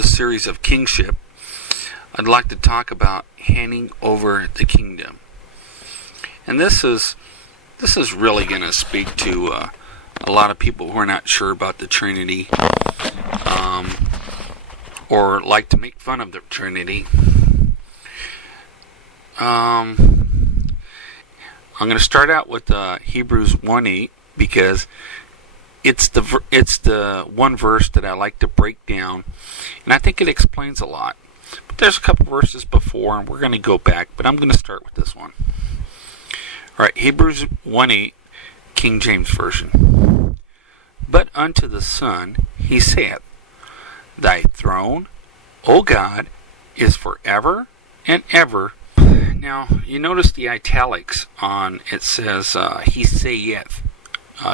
this series of kingship, I'd like to talk about handing over the kingdom. And this is really going to speak to a lot of people who are not sure about the Trinity, or like to make fun of the Trinity. I'm going to start out with Hebrews 1:8 because it's the one verse that I like to break down, and I think it explains a lot. But there's a couple verses before, and we're going to go back, but I'm going to start with this one. All right, Hebrews 1:8, King James Version. But unto the Son he saith, Thy throne, O God, is forever and ever. Now, you notice the italics on it says, he saith,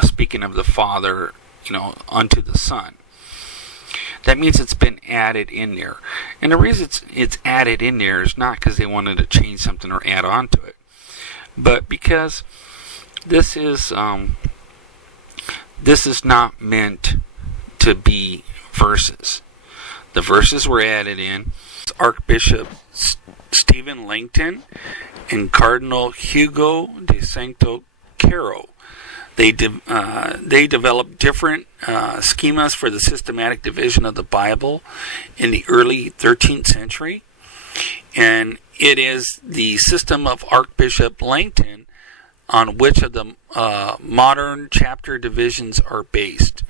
speaking of the Father, unto the Son. That means it's been added in there. And the reason it's added in there is not because they wanted to change something or add on to it, but because this is not meant to be verses. The verses were added in. Archbishop Stephen Langton and Cardinal Hugo de Santo Caro. They developed different schemas for the systematic division of the Bible in the early 13th century. And it is the system of Archbishop Langton on which of the modern chapter divisions are based,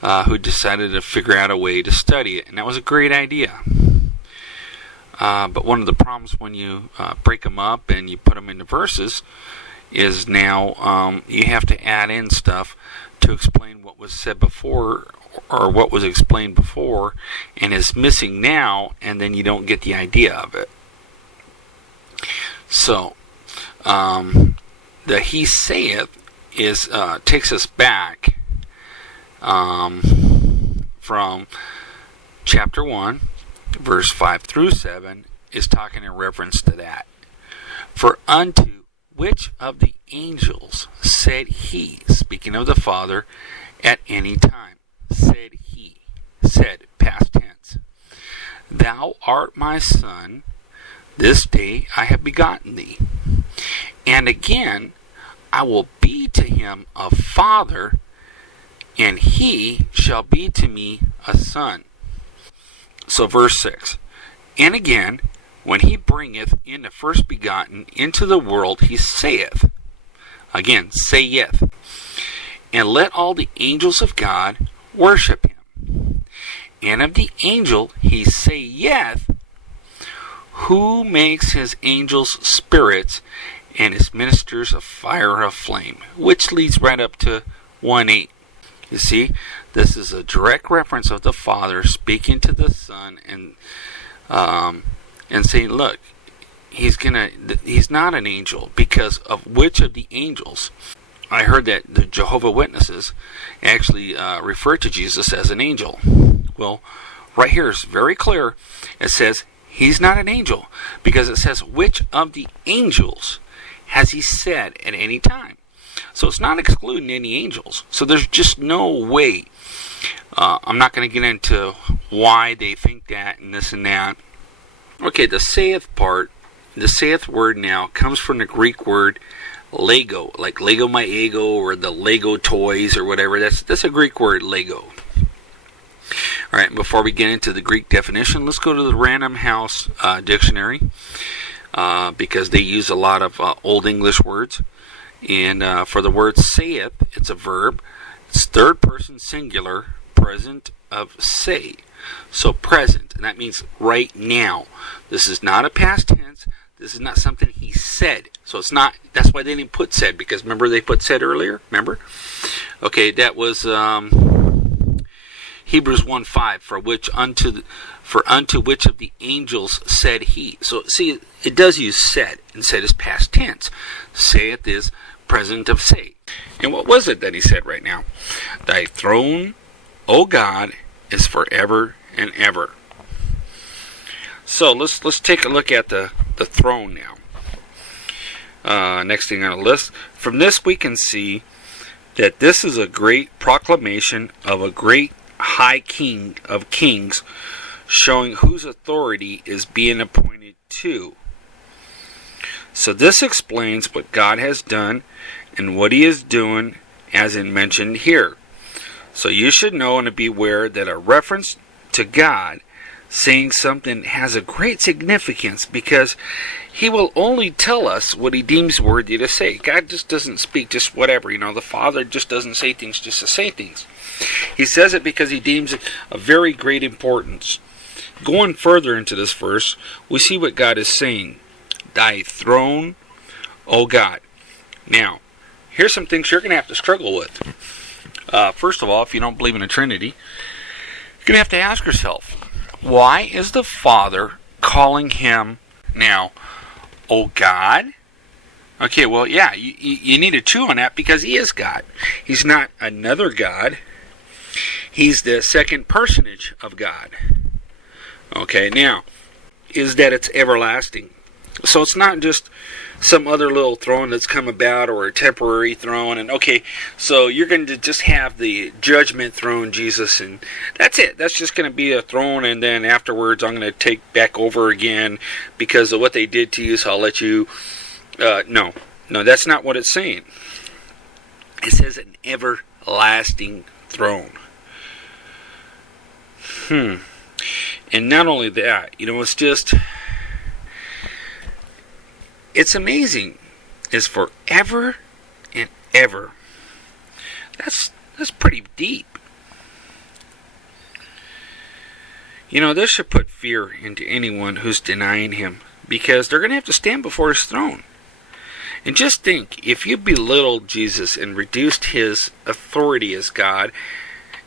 who decided to figure out a way to study it. And that was a great idea. But one of the problems when you break them up and you put them into verses is now you have to add in stuff to explain what was said before or what was explained before and is missing now, and then you don't get the idea of it. So the he saith is takes us back from chapter 1 verse 5 through 7 is talking in reference to that. For unto which of the angels said he, speaking of the Father, at any time, said he, said, past tense, Thou art my Son, this day I have begotten thee. And again, I will be to him a father, and he shall be to me a son. So verse 6, And again, when he bringeth in the first begotten into the world, he saith, again, saith, And let all the angels of God worship him. And of the angel he saith, Who makes his angels spirits, and his ministers a fire of flame. Which leads right up to 1:8. You see, this is a direct reference of the Father speaking to the Son and saying, look, he's not an angel, because of which of the angels. I heard that the Jehovah Witnesses actually refer to Jesus as an angel. Well, right here is very clear. It says he's not an angel, because it says which of the angels has he said at any time. So it's not excluding any angels. So there's just no way. I'm not going to get into why they think that and this and that. Okay, the saith part, the saith word now comes from the Greek word Lego, like Lego My Ego or the Lego toys or whatever. That's a Greek word, Lego. All right, before we get into the Greek definition, let's go to the Random House dictionary, because they use a lot of Old English words. And for the word saith, it's a verb. It's third person singular, present of say. So present, and that means right now. This is not a past tense. This is not something he said. So it's not, that's why they didn't put said, because remember they put said earlier? Remember? Okay, that was Hebrews 1:5, for unto which of the angels said he. So see, it does use said, and said is past tense. Saith is present of say. And what was it that he said right now? Thy throne, O God, is forever and ever. So let's take a look at the throne now. Next thing on the list. From this we can see that this is a great proclamation of a great high king of kings, showing whose authority is being appointed to. So this explains what God has done and what he is doing, as in mentioned here. So you should know and be aware that a reference to God saying something has a great significance, because he will only tell us what he deems worthy to say. God just doesn't speak just whatever. The Father just doesn't say things just to say things. He says it because he deems it of very great importance. Going further into this verse, we see what God is saying. Thy throne, O God. Now, here's some things you're going to have to struggle with. First of all, if you don't believe in the Trinity, you're going to have to ask yourself, why is the Father calling him now, O God? Okay, well, yeah, you need to chew on that, because he is God. He's not another God. He's the second personage of God. Okay, now, is that it's everlasting. So it's not just some other little throne that's come about, or a temporary throne, and okay, so you're going to just have the judgment throne, Jesus, and that's it. That's just going to be a throne, and then afterwards I'm going to take back over again because of what they did to you, so I'll let you... No, that's not what it's saying. It says an everlasting throne. And not only that, it's just... It's amazing. It's forever and ever. That's pretty deep. This should put fear into anyone who's denying him, because they're going to have to stand before his throne. And just think, if you belittled Jesus and reduced his authority as God,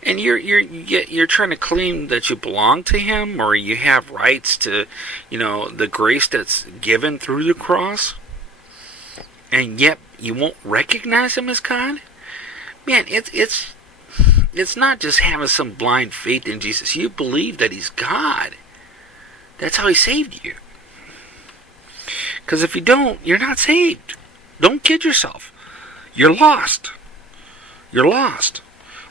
and you're trying to claim that you belong to him, or you have rights to, the grace that's given through the cross, and yet you won't recognize him as God? Man, it's not just having some blind faith in Jesus. You believe that he's God. That's how he saved you. Because if you don't, you're not saved. Don't kid yourself. You're lost. You're lost.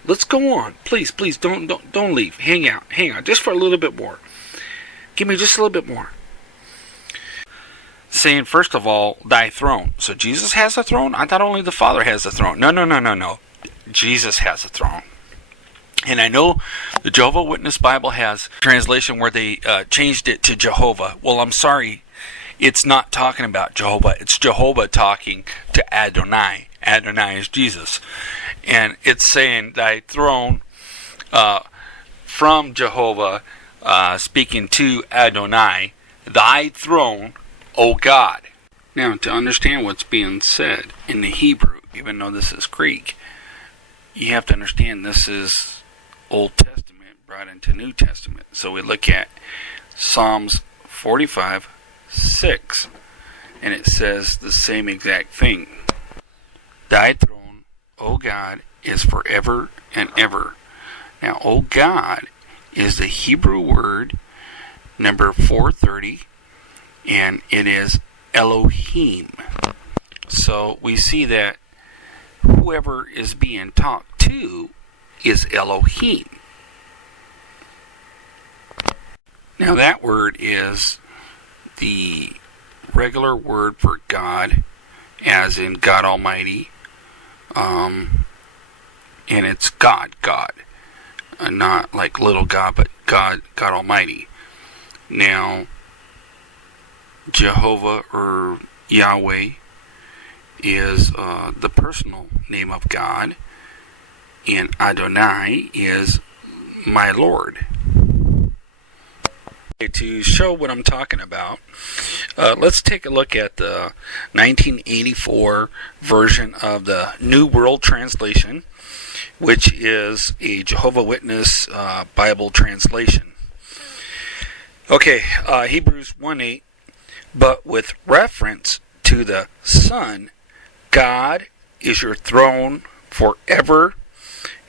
Let's go on. Please, don't leave. Hang out, just for a little bit more. Give me just a little bit more. Saying, first of all, thy throne. So Jesus has a throne? I thought only the Father has a throne. No. Jesus has a throne. And I know the Jehovah Witness Bible has a translation where they changed it to Jehovah. Well, I'm sorry. It's not talking about Jehovah. It's Jehovah talking to Adonai. Adonai is Jesus. And it's saying, thy throne, from Jehovah, speaking to Adonai, thy throne, O God. Now, to understand what's being said in the Hebrew, even though this is Greek, you have to understand this is Old Testament brought into New Testament. So we look at Psalms 45:6, and it says the same exact thing. Thy throne, O God, is forever and ever. Now, O God is the Hebrew word number 430, and it is Elohim. So we see that whoever is being talked to is Elohim. Now, that word is the regular word for God, as in God Almighty. And it's God. Not like little God, but God Almighty. Now, Jehovah or Yahweh is the personal name of God, and Adonai is my Lord. To show what I'm talking about, let's take a look at the 1984 version of the New World Translation, which is a Jehovah Witness Bible translation. Okay, Hebrews 1:8, but with reference to the Son, God is your throne forever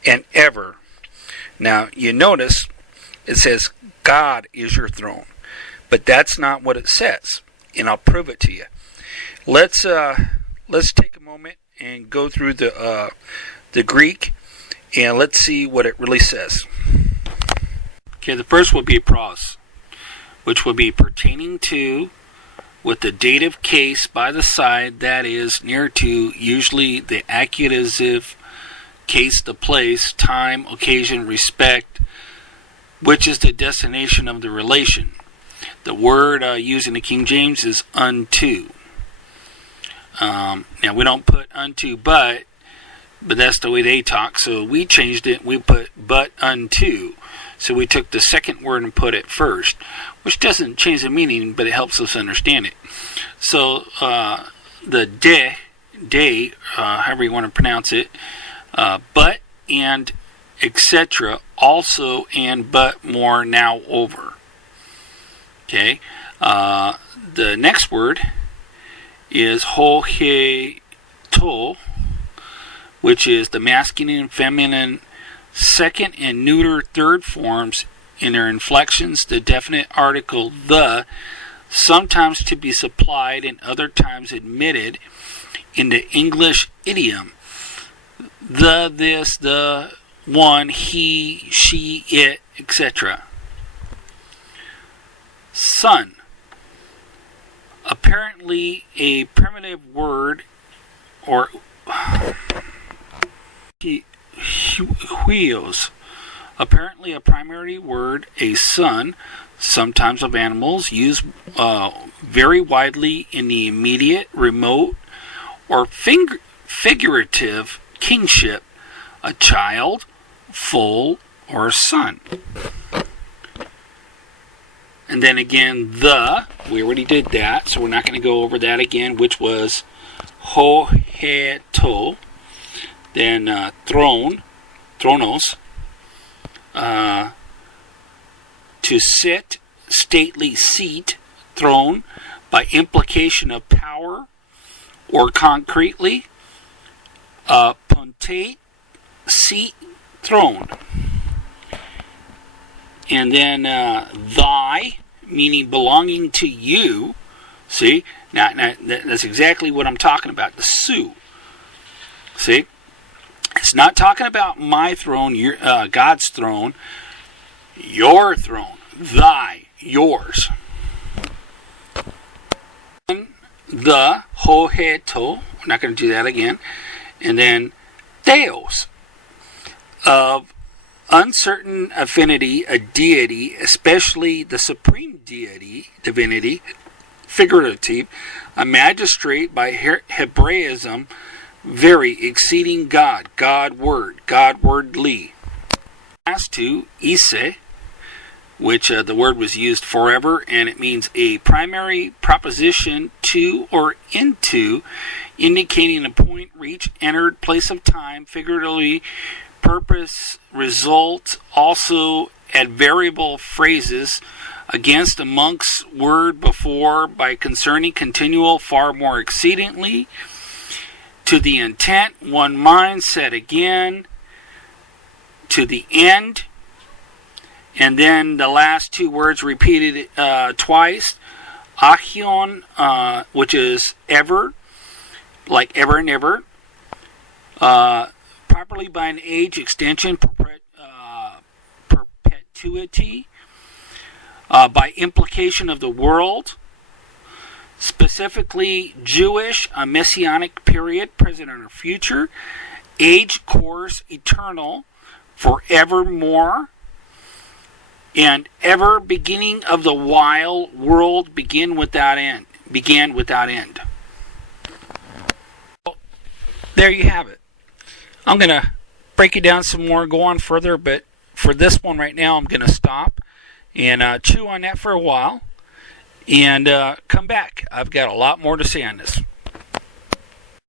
and ever. Now, you notice it says God is your throne, but that's not what it says, and I'll prove it to you. Let's take a moment and go through the Greek, and let's see what it really says. Okay, the first would be pros, which would be pertaining to, with the dative case by the side, that is near to, usually the accusative case, the place, time, occasion, respect, which is the destination of the relation. The word used in the King James is unto. Now we don't put unto but that's the way they talk, so we changed it. We put but unto. So we took the second word and put it first, which doesn't change the meaning, but it helps us understand it. So the day, however you want to pronounce it, but and etc. Also and but more now over. Okay. The next word is ho he to, which is the masculine and feminine second and neuter third forms in their inflections, the definite article the, sometimes to be supplied and other times admitted in the English idiom. The, this, the, one, he, she, it, etc. Son. Apparently a primitive word, or huios. Apparently a primary word, a son, sometimes of animals, used very widely in the immediate, remote, or figurative kingship, a child, foal, or a son. And then again, we already did that, so we're not going to go over that again, which was ho he to. Then throne, thronos, to sit, stately seat, throne, by implication of power, or concretely, pontate, seat, throne. And then thy, meaning belonging to you. See, now that's exactly what I'm talking about, the su. See, it's not talking about my throne, God's throne, your throne, thy, yours. The ho he to, we're not going to do that again. And then theos, of uncertain affinity, a deity, especially the supreme deity, divinity, figurative, a magistrate by Hebraism, very exceeding God, God wordly. As to ise, which the word was used forever, and it means a primary proposition to or into, indicating a point, reached, entered, place of time, figuratively, purpose, result, also adverbial phrases, against, amongst, word, before, by, concerning, continual, far more exceedingly, to the intent, one mind, said again, to the end, and then the last two words repeated twice, achion, which is ever, like ever and ever, properly by an age, extension, perpetuity, by implication of the world, specifically Jewish, a messianic period, present or future, age, course, eternal, forevermore, and ever, beginning of the while, world, began without end. Well, there you have it. I'm going to break it down some more, go on further, but for this one right now, I'm going to stop and chew on that for a while and come back. I've got a lot more to say on this.